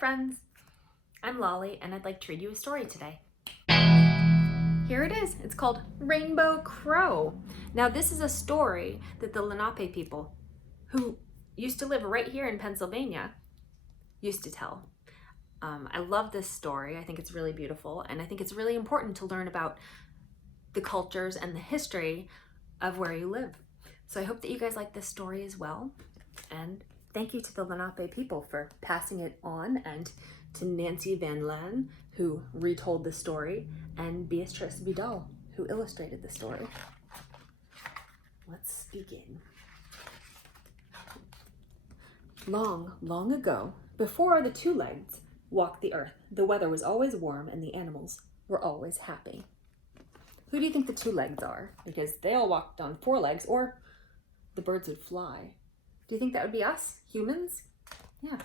friends, I'm Lolly and I'd like to read you a story today. Here it is. It's called Rainbow Crow. Now this is a story that the Lenape people, who used to live right here in Pennsylvania, used to tell. I love this story. I think it's really beautiful, and I think it's really important to learn about the cultures and the history of where you live. So I hope that you guys like this story as well, and thank you to the Lenape people for passing it on, and to Nancy Van Laan, who retold the story, and Beatriz Vidal, who illustrated the story. Let's begin. Long, long ago, before the two legs walked the earth, the weather was always warm and the animals were always happy. Who do you think the two legs are? Because they all walked on four legs, or the birds would fly. Do you think that would be us, humans? Yeah.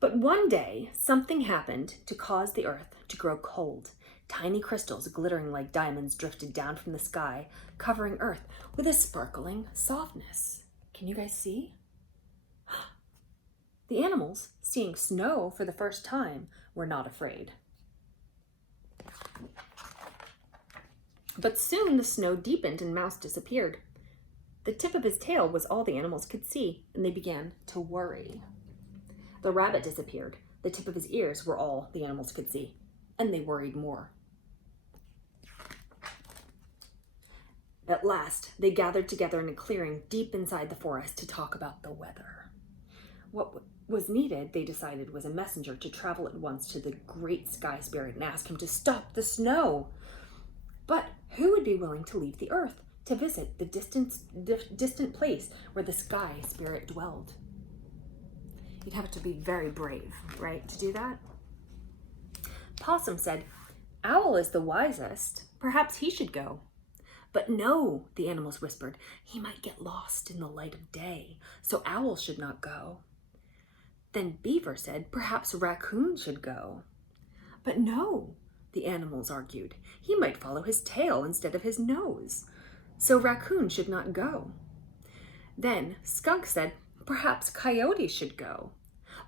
But one day, something happened to cause the earth to grow cold. Tiny crystals glittering like diamonds drifted down from the sky, covering earth with a sparkling softness. Can you guys see? The animals, seeing snow for the first time, were not afraid. But soon the snow deepened and Mouse disappeared. The tip of his tail was all the animals could see, and they began to worry. The rabbit disappeared. The tip of his ears were all the animals could see, and they worried more. At last, they gathered together in a clearing deep inside the forest to talk about the weather. What was needed, they decided, was a messenger to travel at once to the great sky spirit and ask him to stop the snow. But who would be willing to leave the earth to visit the distant place where the sky spirit dwelled? You'd have to be very brave, right, to do that? Possum said, "Owl is the wisest. Perhaps he should go." "But no," the animals whispered, "he might get lost in the light of day, so Owl should not go." Then Beaver said, "Perhaps Raccoon should go." "But no," the animals argued, "he might follow his tail instead of his nose, so Raccoon should not go." Then Skunk said, "Perhaps Coyote should go."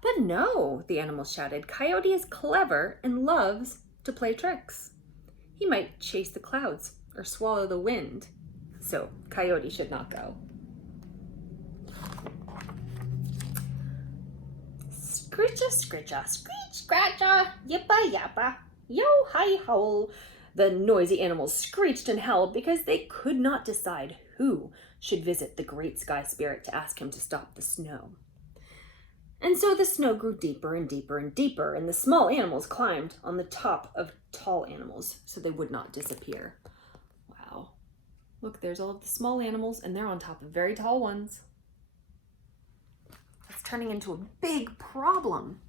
"But no," the animals shouted, "Coyote is clever and loves to play tricks. He might chase the clouds or swallow the wind, so Coyote should not go." Scritcha, scritcha, screech, scratcha, yippa, yappa, yo, hi, howl. The noisy animals screeched and howled because they could not decide who should visit the great sky spirit to ask him to stop the snow. And so the snow grew deeper and deeper and deeper, and the small animals climbed on the top of tall animals so they would not disappear. Wow. Look, there's all of the small animals, and they're on top of very tall ones. It's turning into a big problem.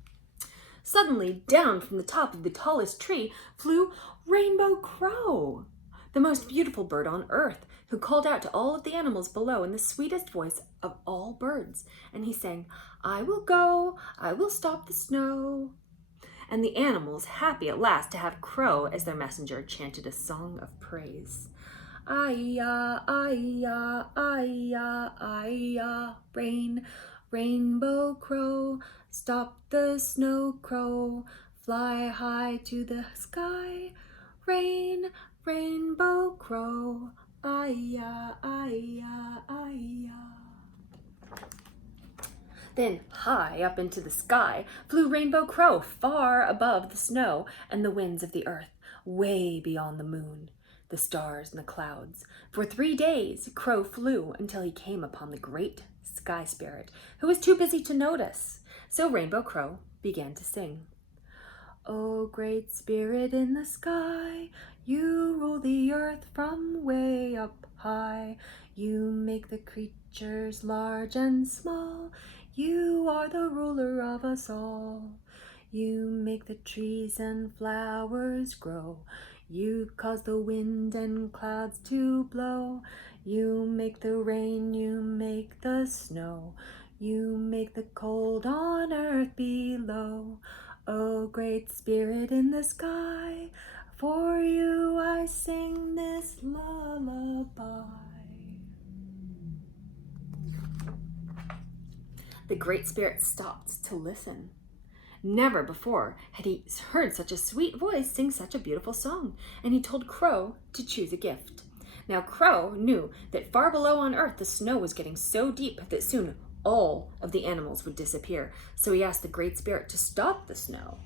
Suddenly, down from the top of the tallest tree flew Rainbow Crow, the most beautiful bird on earth, who called out to all of the animals below in the sweetest voice of all birds. And he sang, "I will go, I will stop the snow." And the animals, happy at last to have Crow as their messenger, chanted a song of praise. "Ay-ya, ay-ya, ay-ya, ay-ya, Rainbow Crow, stop the snow, Crow, fly high to the sky, Rainbow Crow, ay-ya, ay-ya, ay-ya." Then high up into the sky flew Rainbow Crow, far above the snow and the winds of the earth, way beyond the moon, the stars and the clouds. For 3 days, Crow flew until he came upon the great sky spirit, who was too busy to notice. So Rainbow Crow began to sing. "Oh, great spirit in the sky, you rule the earth from way up high. You make the creatures large and small. You are the ruler of us all. You make the trees and flowers grow. You cause the wind and clouds to blow. You make the rain, you make the snow. You make the cold on earth below. Oh, great spirit in the sky, for you I sing this lullaby." The great spirit stopped to listen. Never before had he heard such a sweet voice sing such a beautiful song, and he told Crow to choose a gift. Now Crow knew that far below on earth the snow was getting so deep that soon all of the animals would disappear, so he asked the Great Spirit to stop the snow.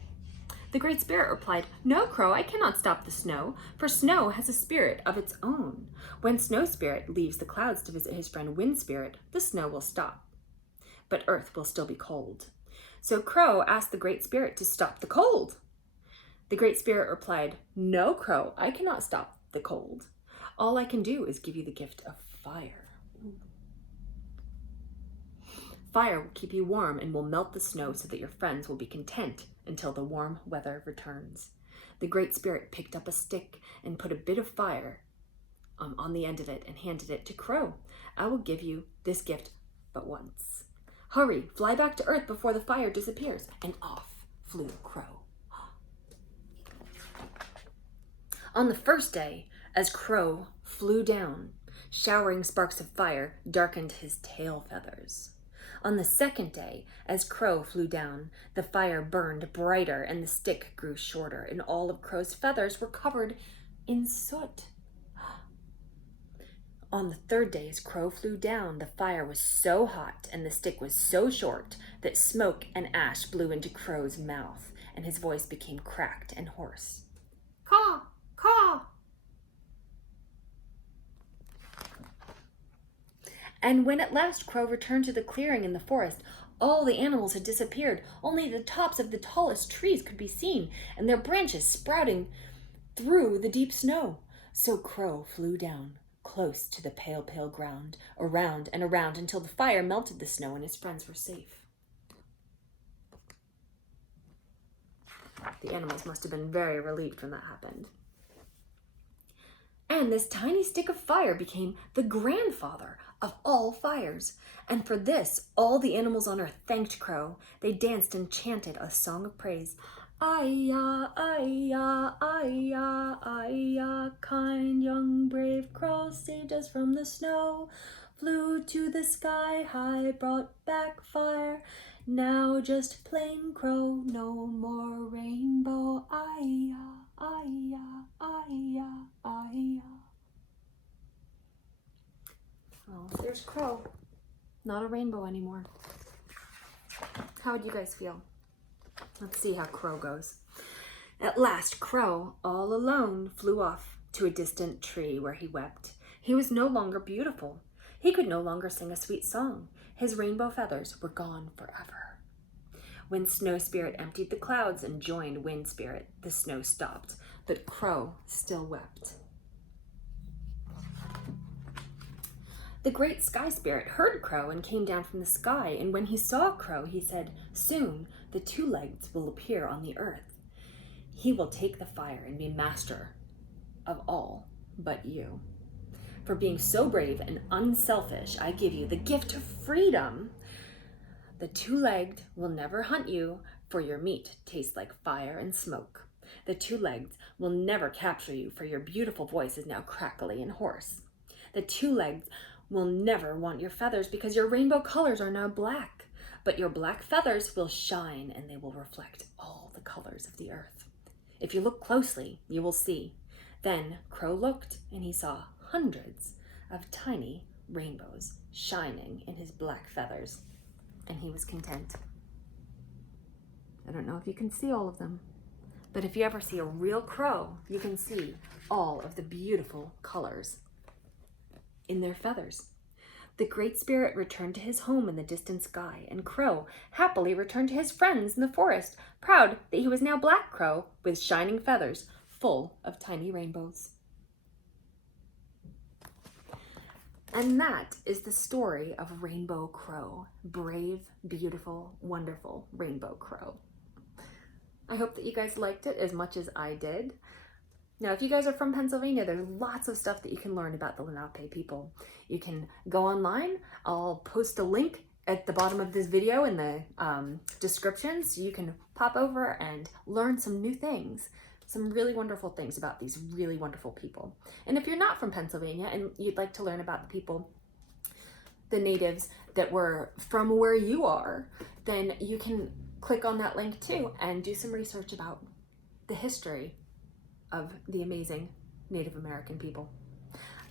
The Great Spirit replied, "No, Crow, I cannot stop the snow, for snow has a spirit of its own. When Snow Spirit leaves the clouds to visit his friend Wind Spirit, the snow will stop, but earth will still be cold." So Crow asked the Great Spirit to stop the cold. The Great Spirit replied, "No, Crow, I cannot stop the cold. All I can do is give you the gift of fire. Fire will keep you warm and will melt the snow so that your friends will be content until the warm weather returns." The Great Spirit picked up a stick and put a bit of fire on the end of it and handed it to Crow. "I will give you this gift but once. Hurry, fly back to earth before the fire disappears." And off flew Crow. On the first day, as Crow flew down, showering sparks of fire darkened his tail feathers. On the second day, as Crow flew down, the fire burned brighter and the stick grew shorter, and all of Crow's feathers were covered in soot. On the third day, as Crow flew down, the fire was so hot and the stick was so short that smoke and ash blew into Crow's mouth, and his voice became cracked and hoarse. "Caw, caw." And when at last Crow returned to the clearing in the forest, all the animals had disappeared. Only the tops of the tallest trees could be seen, and their branches sprouting through the deep snow. So Crow flew down, close to the pale, pale ground, around and around until the fire melted the snow and his friends were safe. The animals must have been very relieved when that happened. And this tiny stick of fire became the grandfather of all fires. And for this, all the animals on earth thanked Crow. They danced and chanted a song of praise. "Ay-ya, ay-ya, ay-ya, ay-ya, kind young brave Crow saved us from the snow, flew to the sky high, brought back fire. Now just plain Crow, no more rainbow. Ay-ya, ay-ya, ay-ya, ay-ya." Well, there's Crow. Not a rainbow anymore. How would you guys feel? Let's see how Crow goes. At last, Crow, all alone, flew off to a distant tree where he wept. He was no longer beautiful. He could no longer sing a sweet song. His rainbow feathers were gone forever. When Snow Spirit emptied the clouds and joined Wind Spirit, the snow stopped, but Crow still wept. The Great Sky Spirit heard Crow and came down from the sky, and when he saw Crow, he said, "Soon the two legs will appear on the earth. He will take the fire and be master of all but you. For being so brave and unselfish, I give you the gift of freedom. The two-legged will never hunt you, for your meat tastes like fire and smoke. The two-legged will never capture you, for your beautiful voice is now crackly and hoarse. The two-legged will never want your feathers, because your rainbow colors are now black. But your black feathers will shine, and they will reflect all the colors of the earth. If you look closely, you will see." Then Crow looked, and he saw hundreds of tiny rainbows shining in his black feathers, and he was content. I don't know if you can see all of them, but if you ever see a real crow, you can see all of the beautiful colors in their feathers. The Great Spirit returned to his home in the distant sky, and Crow happily returned to his friends in the forest, proud that he was now Black Crow with shining feathers full of tiny rainbows. And that is the story of Rainbow Crow, brave, beautiful, wonderful Rainbow Crow. I hope that you guys liked it as much as I did. Now, if you guys are from Pennsylvania, there's lots of stuff that you can learn about the Lenape people. You can go online. I'll post a link at the bottom of this video in the description, so you can pop over and learn some new things, some really wonderful things about these really wonderful people. And if you're not from Pennsylvania and you'd like to learn about the people, the natives that were from where you are, then you can click on that link too and do some research about the history of the amazing Native American people.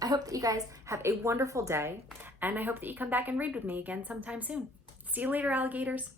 I hope that you guys have a wonderful day, and I hope that you come back and read with me again sometime soon. See you later, alligators.